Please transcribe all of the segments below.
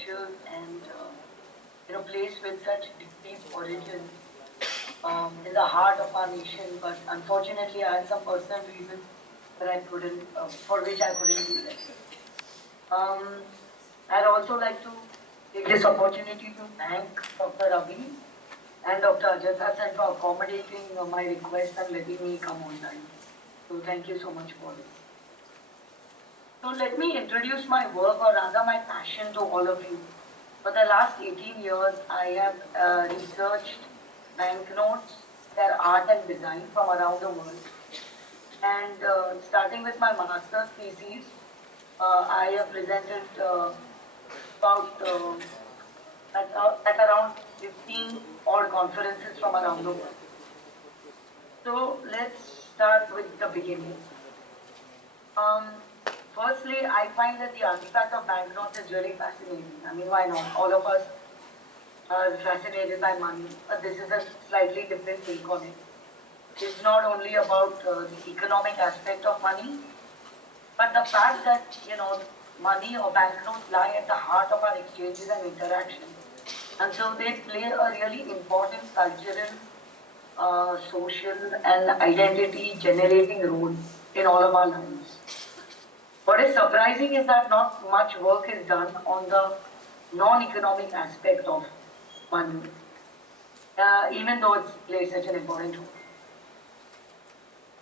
special and place with such deep origin in the heart of our nation. But unfortunately, I had some personal reasons that I couldn't, for which I couldn't be there. Um, I'd also like to take this opportunity to thank Dr. Ravi and Dr. Ajay Hassan for accommodating my request and letting me come online. So thank you so much for this. So let me introduce my work, or rather my passion, to all of you. For the last 18 years, I have researched banknotes, their art and design from around the world. And starting with my master's thesis, I have presented about at around 15 odd conferences from around the world. So let's start with the beginning. Um, Firstly, I find that the artifact of banknotes is really fascinating. I mean, why not? All of us are fascinated by money, but this is a slightly different take on it. It's not only about the economic aspect of money, but the fact that, money or banknotes lie at the heart of our exchanges and interactions. And so they play a really important cultural, social, and identity generating role in all of our lives. What is surprising is that not much work is done on the non-economic aspect of money, even though it plays such an important role.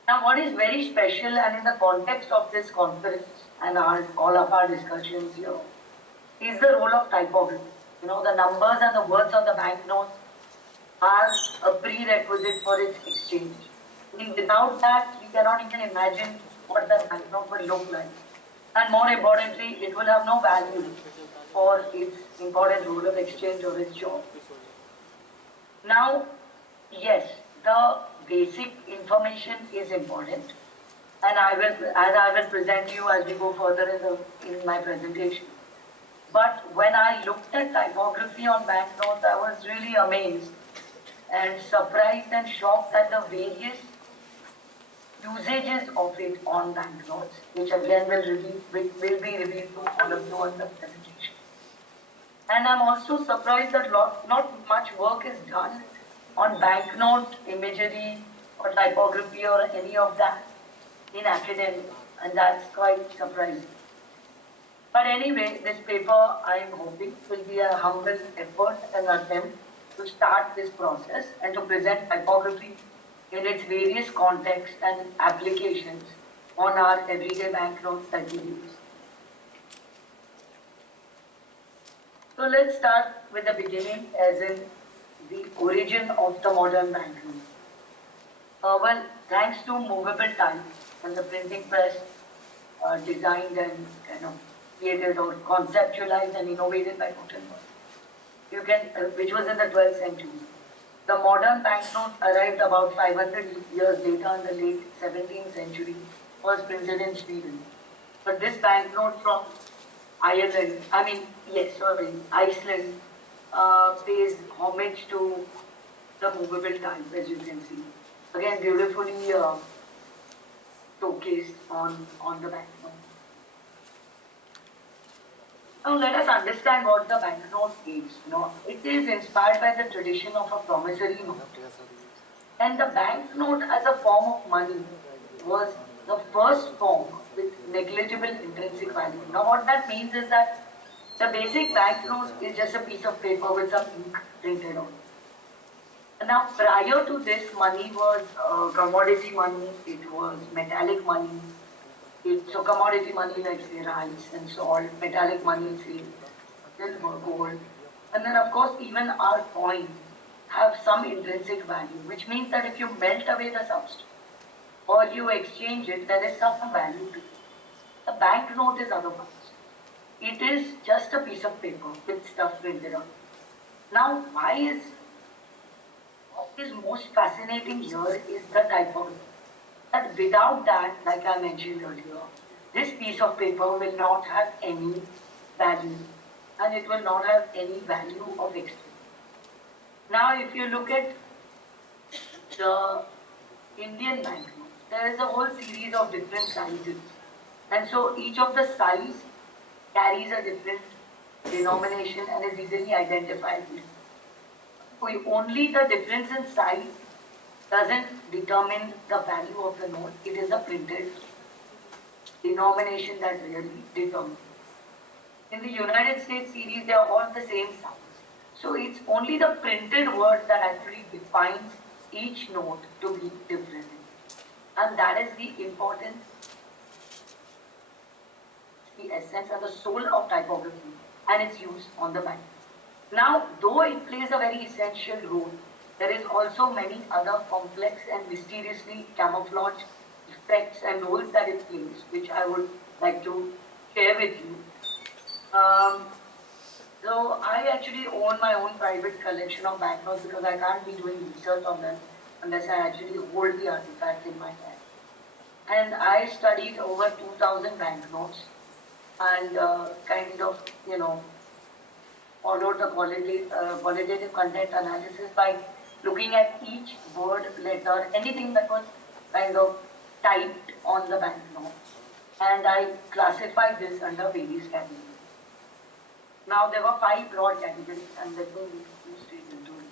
Now, what is very special, and in the context of this conference and all of our discussions here, is the role of typography. The numbers and the words on the banknotes are a prerequisite for its exchange. I mean, without that, you cannot even imagine what the banknote will look like. And more importantly, it will have no value for its important role of exchange or its job. Now, yes, the basic information is important, and I will present you as we go further in my presentation. But when I looked at typography on banknotes, I was really amazed and surprised and shocked at the various usages of it on banknotes, which again will be revealed to all of you on the presentation. And I'm also surprised that not much work is done on banknote imagery or typography or any of that in academia, and that's quite surprising. But anyway, this paper, I am hoping, will be a humble effort and attempt to start this process and to present typography in its various contexts and applications on our everyday banknotes that we use. So let's start with the beginning, as in the origin of the modern banknote. Well, thanks to movable type and the printing press designed and kind of created or conceptualized and innovated by Gutenberg, which was in the 12th century. The modern banknote arrived about 500 years later in the late 17th century, was printed in Sweden. But this banknote from Iceland, pays homage to the movable type, as you can see. Again, beautifully showcased on the banknote. Now let us understand what the banknote is. It is inspired by the tradition of a promissory note. And the banknote as a form of money was the first form with negligible intrinsic value. Now what that means is that the basic banknote is just a piece of paper with some ink printed on it. Now prior to this, money was commodity money, it was metallic money. So commodity money like say rice and salt, metallic money say silver, gold. And then of course even our coins have some intrinsic value, which means that if you melt away the substance or you exchange it, there is some value to it. The banknote is otherwise. It is just a piece of paper with stuff printed on it. Now what is most fascinating here is the typography. That without that, like I mentioned earlier, this piece of paper will not have any value, and it will not have any value of exchange. Now if you look at the Indian banknotes, there is a whole series of different sizes, and so each of the size carries a different denomination and is easily identifiable. Only the difference in size doesn't determine the value of the note. It is the printed denomination that really determines. In the United States series, they are all the same size. So it's only the printed word that actually defines each note to be different. And that is the importance, the essence and the soul of typography and its use on the bank. Now, though it plays a very essential role, there is also many other complex and mysteriously camouflaged effects and roles that it plays, which I would like to share with you. Um, so I actually own my own private collection of banknotes because I can't be doing research on them unless I actually hold the artifact in my hand. And I studied over 2,000 banknotes and kind of, followed the qualitative content analysis by looking at each word, letter, anything that was kind of typed on the banknote. And I classified this under various categories. Now, there were 5 broad categories, and let me go straight into it.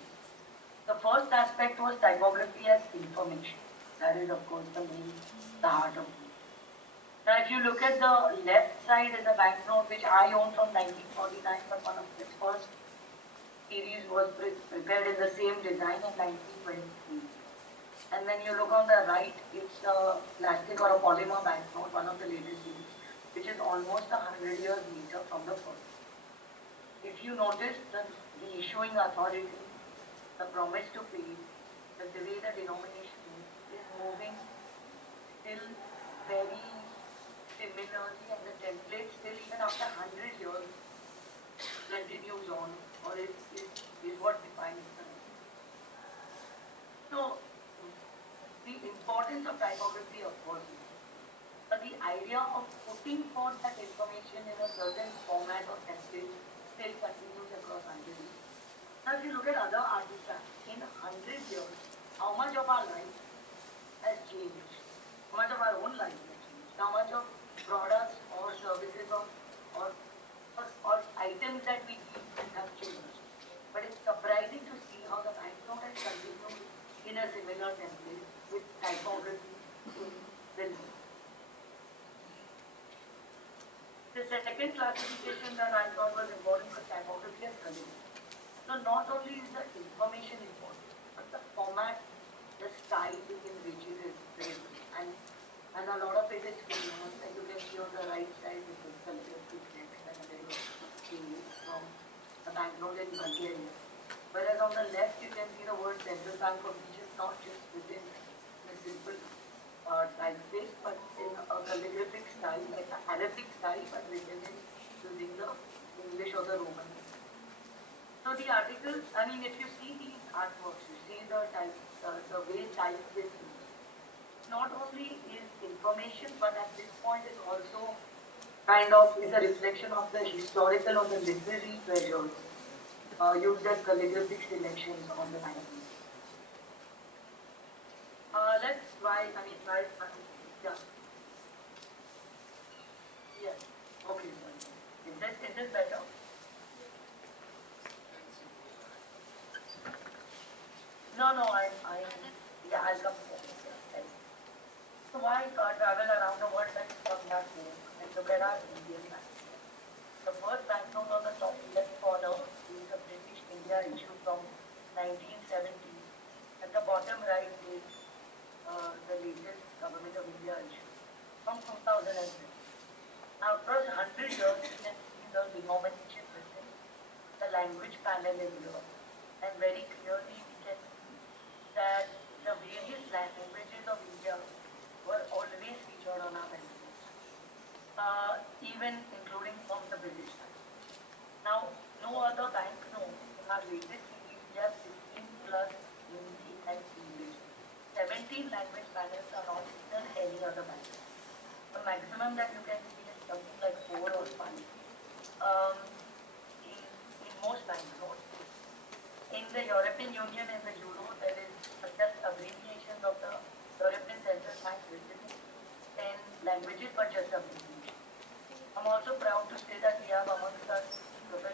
The first aspect was typography as information. That is, of course, the heart of it. Now, if you look at the left side is a banknote which I own from 1949, but one of its first series was prepared in the same design in 1923. And when you look on the right, it's a plastic or a polymer banknote, one of the latest series, which is almost 100 years later from the first. If you notice the issuing authority, the promise to pay, the way the denomination is moving still very similarly, and the template still even after 100 years continues on, or is what defines the. So the importance of typography, of course, but the idea of putting forth that information in a certain format or template still continues across 100 years. Now, if you look at other artifacts, in 100 years, how much of our life has changed? How much of our own life has changed? How much of products or services or items that we use have changed? But it's surprising to see how the banknote has continued in a similar template with typography in the name. The second classification that I thought was important was typography as calligraphy. So not only is the information important, but the format, the style in which it is written, and a lot of it is famous. Like you can see on the right side, this is calligraphy text, and there is changes from the banknote in Bulgaria. Whereas on the left, you can see the word Central Bank of Egypt, not just written in a simple typeface, but in a calligraphic style, like the Arabic style, but written in using the English or the Roman. So the articles, I mean, if you see these artworks, you see the way type is used. Not only is information, but at this point is also kind of is a reflection of the historical or the literary treasures used as calligraphic selections on the magazine. Let's try, yeah. Yes. Okay, sir. Is this better? No, yeah, I'll come here. So why travel around the world and come back home and look at our Indian bank? The first banknote on the top left corner is a British India issue from 1970. At the bottom right is the latest Government of India issue from 2006. Now, across 100 years, you can see the denomination written, the language panel is here, and very clearly we can see that the various languages of India were always featured on our banknotes, even including from the British side. Now, no other banknote in our latest series, we have 16 plus Hindi and English. 17 language panels are not in any other banknote. The maximum that you can see is something like 4 or 5 in most banknotes. In the European Union and the Euro, there is just abbreviations of the European Central Bank written in 10 languages, but just abbreviations. I'm also proud to say that we have amongst us Professor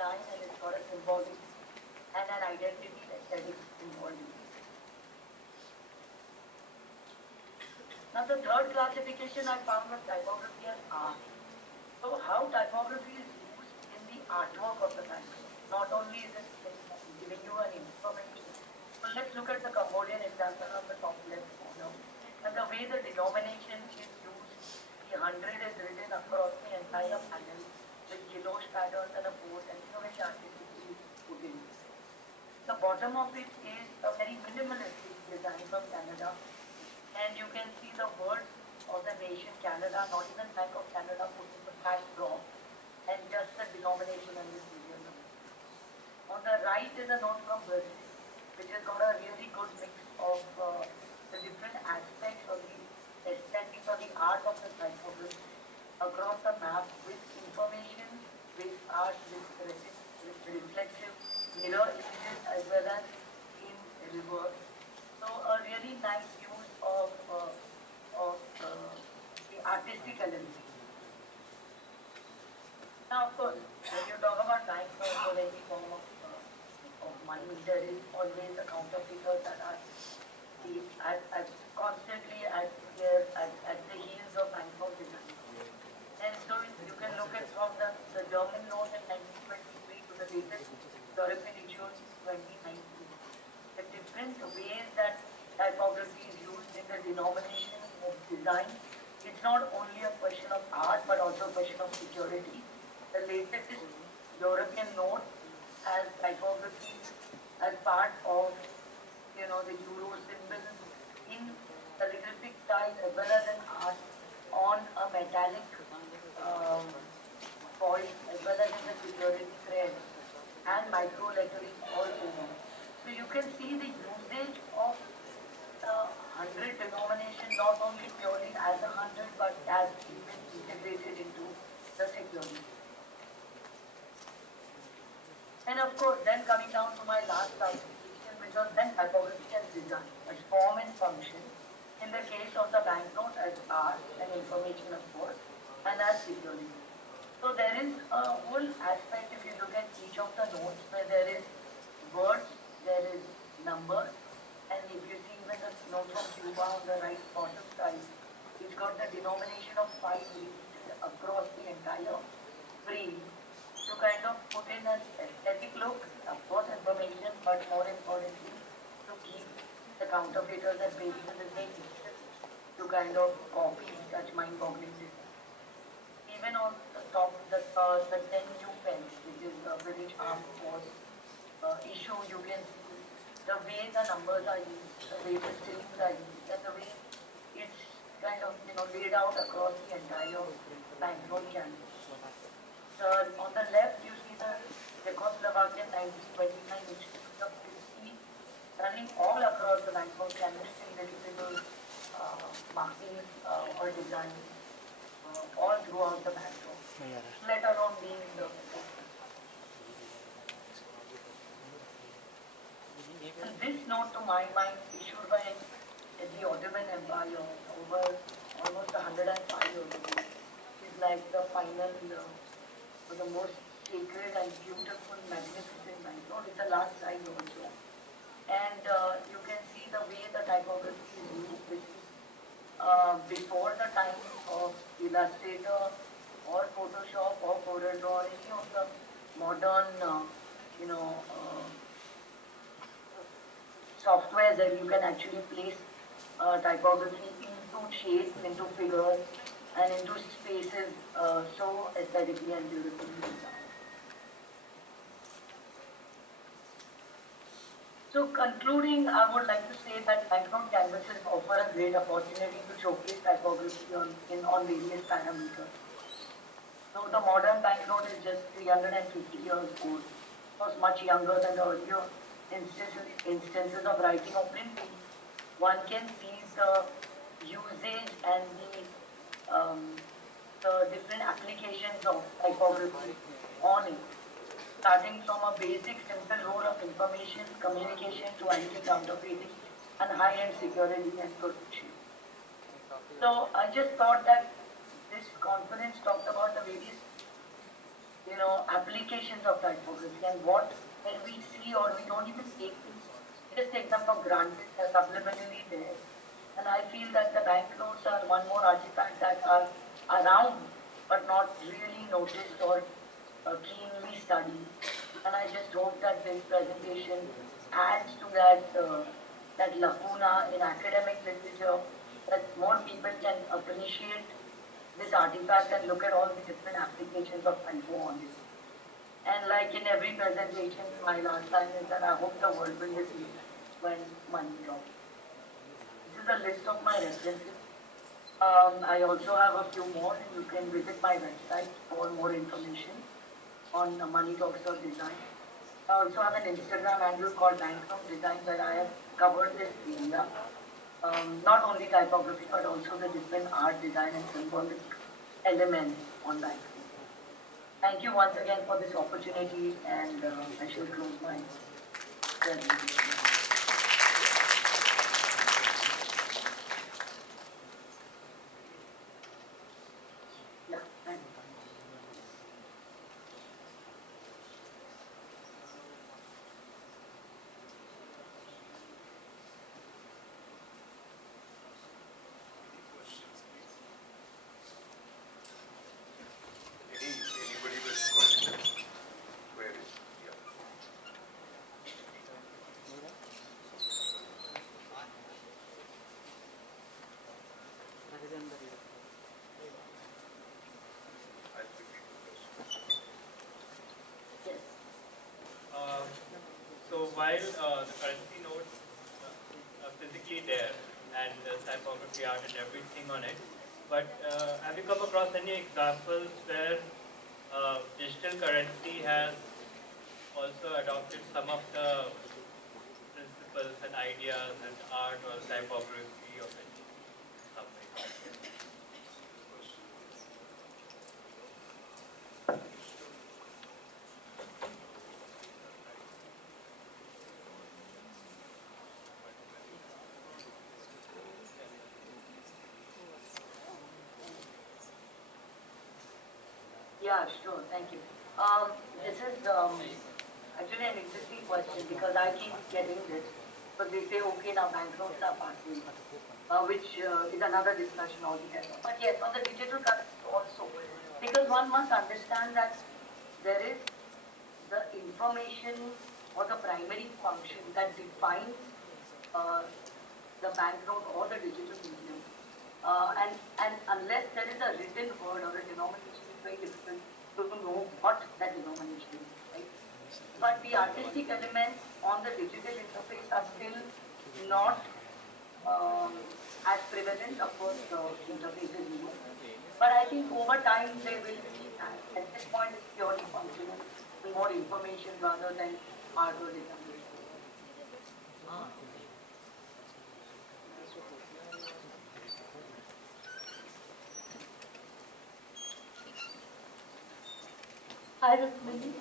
design and it's got a symbolic and an identity aesthetics involved in it. Now the third classification I found was typography as art. So how typography is used in the artwork of the banknote. Not only is it giving you an information. So let's look at the Cambodian example on the top left corner. And the way the denomination is used, the 100 is written across the entire panel with kilosh patterns and a port and very artistically put in. The bottom of it is a very minimalistic design from Canada. And you can see the words of the nation Canada, not even Bank of Canada, put in the fat drop, and just the denomination and the serial number. On the right is a note from Brazil, which has got a really good mix of the different aspects of the aesthetics or the art of the typography across the map with information, with art, with reflective mirror images as well as in reverse. So a really nice use of the artistic element. Now, of course, when you talk about banknotes or any form of money, there is always a counterfeiters that are constantly at the heels of banknote design. And so you can look at from the German note in 1923 to the latest European issue in 2019. The different ways that typography is used in the denomination of design. It's not only a question of art, but also a question of security. The latest European note has typography as part of, the euro symbol in calligraphic style as well as an art on a metallic foil as well as in the security thread and micro lettering all over. So you can see the usage of 100 denomination not only purely as a 100 but as even integrated into the security. And of course, then coming down to my last classification, which was then typography as design, as form and function. In the case of the banknote, as art and information, of course, and as security. So there is a whole aspect, if you look at each of the notes, where there is words, there is numbers, and if you see even the note from Cuba on the right bottom side, it's got the denomination of 5 across the entire frame to kind of put in an aesthetic look, of course information, but more importantly, to keep the counterfeiters at bay because they to kind of copy such mind-boggling systems. Even on the top, the 10 new pens, which is the British Armed Force issue, you can see the way the numbers are used, the way the strings are used, and the way it's kind of laid out across the entire banknote canvas. On the left, you see the Czechoslovakian 1929, which is the 50 running all across the banknote canvas in little markings or designs all throughout the banknote, let alone being the and this note, to my mind, issued by the Ottoman Empire over almost 105 years ago, is like the final, the most sacred and beautiful, magnificent banknote. It's the last size also. And you can see the way the typography is used, which is before the time of Illustrator or Photoshop or CorelDRAW or any of the modern, software that you can actually place typography into shapes, into figures, and into spaces so aesthetically and beautifully designed. So concluding, I would like to say that banknote canvases offer a great opportunity to showcase typography on various parameters. So the modern banknote is just 350 years old. It was much younger than the earlier instances of writing or printing. One can see the usage and the different applications of typography on it, starting from a basic simple role of information, communication to anti-counterfeiting and high-end security and protection. So I just thought that this conference talked about the various applications of typography and what when we see or we don't even take things, we just take them for granted, they're subliminally there. And I feel that the banknotes are one more artifact that are around but not really noticed or keenly studied. And I just hope that this presentation adds to that lacuna in academic literature, that more people can appreciate this artifact and look at all the different applications of typo on it. And like in every presentation, my last line is that I hope the world will listen when money talks. This is a list of my references. I also have a few more, and you can visit my website for more information on money talks or design. I also have an Instagram handle called Banknote Design where I have covered this area. Not only typography but also the different art, design and symbolic elements on banknote. Thank you once again for this opportunity, and I shall close my presentation. Yeah, thank you. Anybody with questions? Where is yeah. I'll repeat the question. Yes. Uh, so while the currency notes are physically there and the typography art and everything on it, but have you come across any examples where digital currency has also adopted some of the principles and ideas and art or typography of it in some way? Yeah, sure. Thank you. This is actually an interesting question because I keep getting this. But they say, okay, now banknotes are passing, which is another discussion altogether. But yes, on the digital currency also, because one must understand that there is the information or the primary function that defines uh, the banknote or the digital medium. And unless there is a written word or a denomination, it's very difficult to know what that denomination is, right? But the artistic elements on the digital interface are still not as prevalent. Of course, the interface is new. But I think over time they will be, at this point it's purely functional, more information rather than art or design. Hi, Rukmini.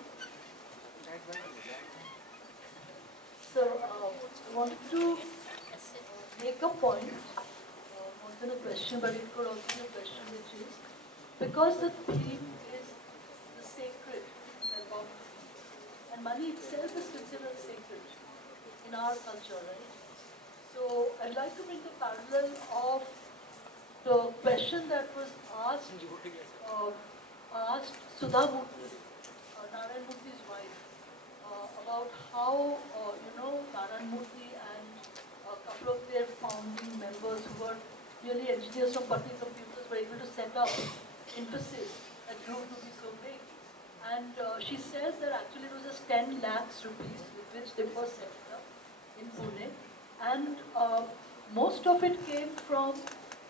So, I wanted to make a point, more than a question, but it could also be a question, which is, because the theme is the sacred, and money itself is considered sacred in our culture, right? So, I'd like to bring the parallel of the question that was asked Sudha Murthy, Narayan Murthy's wife, about how, Narayan Murthy and a couple of their founding members who were really engineers from Patti Computers were able to set up Infosys that grew to be so big. And she says that actually it was just 10 lakhs rupees with which they first set it up in Pune. And most of it came from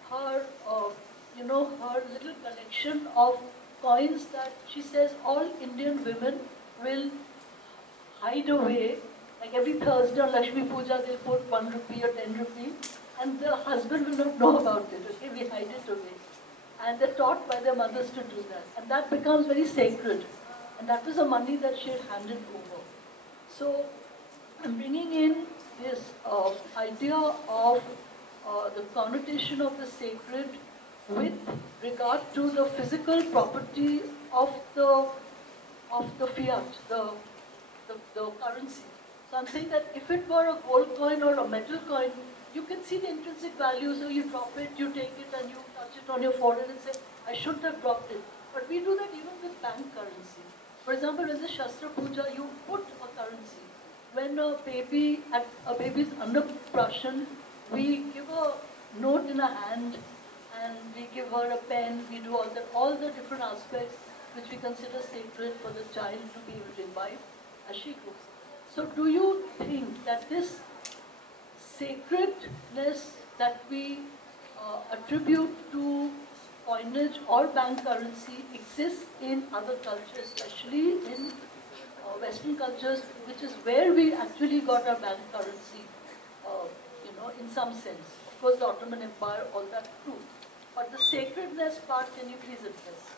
her, her little collection of coins that she says all Indian women will hide away. Like every Thursday on Lakshmi Puja, they'll put 1 rupee or 10 rupee, and the husband will not know about it. Okay, we hide it away, and they're taught by their mothers to do that, and that becomes very sacred. And that was the money that she had handed over. So I'm bringing in this idea of the connotation of the sacred with regard to the physical property of the of the fiat, the currency. So I'm saying that if it were a gold coin or a metal coin, you can see the intrinsic value, so you drop it, you take it and you touch it on your forehead and say, I shouldn't have dropped it. But we do that even with bank currency. For example, in the Shastra Puja, you put a currency. When at a baby's Annaprashan, we give a note in a hand and we give her a pen, we do all the different aspects which we consider sacred for the child to be able to imbibe as she grows. So do you think that this sacredness that we attribute to coinage or bank currency exists in other cultures, especially in Western cultures, which is where we actually got our bank currency, in some sense. Of course, the Ottoman Empire, all that too. But the sacredness part, can you please address?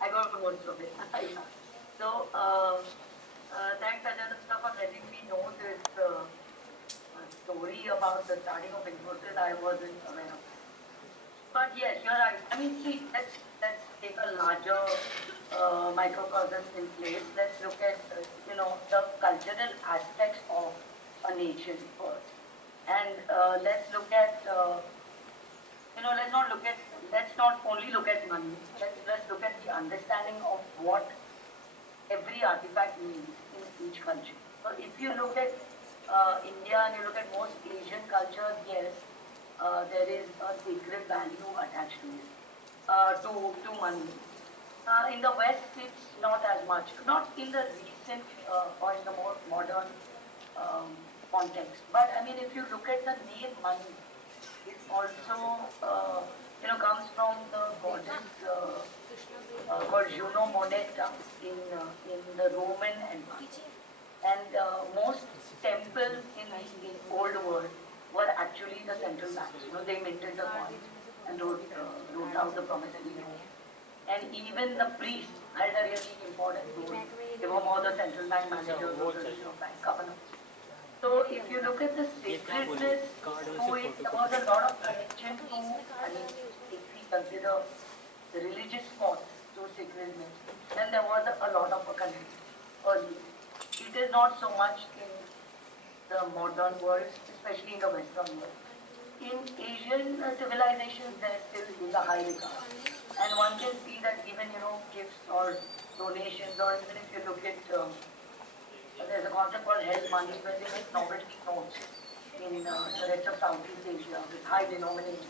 I got most of it. Yeah. So, thanks Dhanukar for letting me know this story about the starting of Infosys. I wasn't aware of. But yes, you're right. I mean, see, let's take a larger microcosm in place. Let's look at the cultural aspects of a nation first, and let's look at let's not only look at money. Let's look at the understanding of what every artifact means in each country. So if you look at India and you look at most Asian cultures, yes, there is a sacred value attached to it, to money. In the West, it's not as much, not in the recent or in the more modern um, context. But I mean, if you look at the name money, it also comes from the goddess called Juno Moneta in the Roman Empire. And most temples in the old world were actually the central banks. They minted the coins and wrote out the promissory note. And even the priests had a really important role. They were more the central bank managers or the reserve bank governors. So if you look at the sacredness to it, there was a lot of connection to, I mean, if we consider the religious cause to sacredness, then there was a lot of a connection early. It is not so much in the modern world, especially in the Western world. In Asian civilizations, there still is a high regard. And one can see that even, gifts or donations, or even if you look at there's a concept called health money where they make novelty notes in the rest of Southeast Asia with high denomination.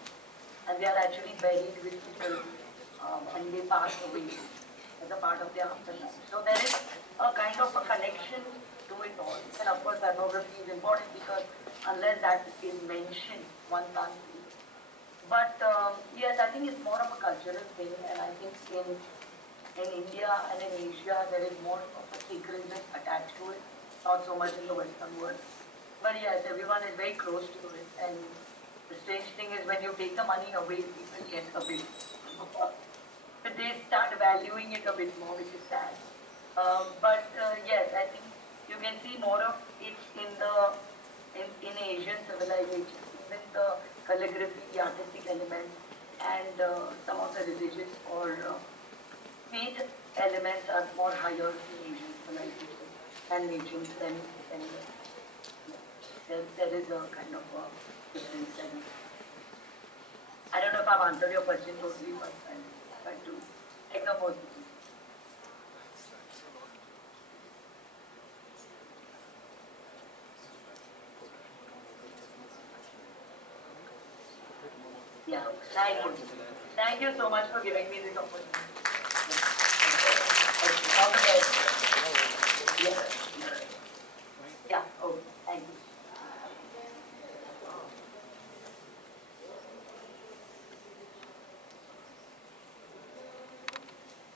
And they are actually buried with people and they pass away as a part of their afterlife. So there is a kind of a connection to it all. And of course, typography is important because unless that is mentioned, one can't see it. But yes, I think it's more of a cultural thing, and I think in India and in Asia, there is more of a sacredness attached to it, not so much in the Western world. But yes, everyone is very close to it. And the strange thing is when you take the money away, people get a bit, they start valuing it a bit more, which is sad. But yes, I think you can see more of it in Asian civilization, even the calligraphy, the artistic elements, and some of the religious or faith elements are more higher in Asian civilization and nations than there is a kind of a difference. And I don't know if I've answered your question totally, but I'll try to take the most. Yeah, thank you. Thank you so much for giving me this opportunity.